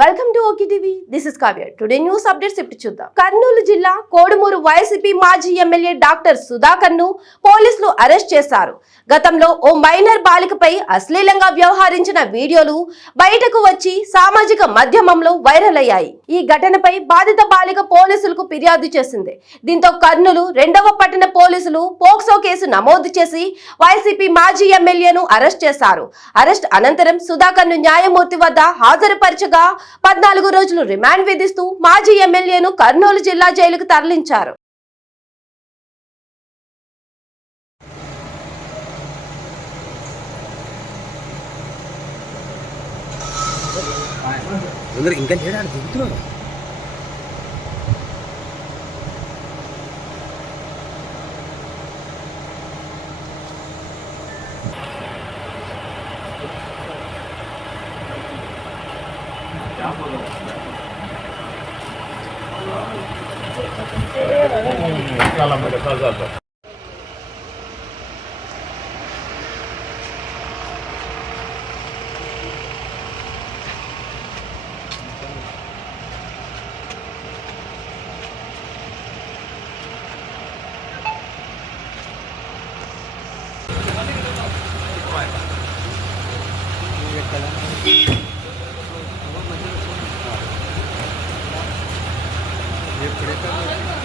Welcome to okay TV. This is Kavya. Today news updates ఇప్పుడు చూద్దాం. కర్నూలు జిల్లా కోడుమూరు వైసీపీ మాజీ ఎమ్మెల్యే డాక్టర్ సుధాకర్ ను పోలీసులు అరెస్ట్ చేశారు. గతంలో ఓ మైనర్ బాలికపై అశ్లీలంగా వ్యవహరించిన వీడియోలు బయటకు వచ్చి సామాజిక మాధ్యమంలో వైరల్ అయ్యాయి. ఈ ఘటనపై బాధిత బాలిక పోలీసులకు ఫిర్యాదు చేసింది. దీంతో కర్నూలు 2వ పట్టణ పోలీసులు పోక్సో కేసు నమోదు చేసి వైసీపీ మాజీ ఎమ్మెల్యేను అరెస్ట్ చేశారు. అరెస్ట్ అనంతరం సుధాకర్ ను న్యాయమూర్తి వద్ద హాజరుపరచగా 14 రోజులు రిమాండ్ విధిస్తూ మాజీ ఎమ్మెల్యేను కర్నూలు జిల్లా జైలుకు తరలించారు. ఇంకా చేయడానికి దిగుతున్నాడు. ఎప్పుడైతే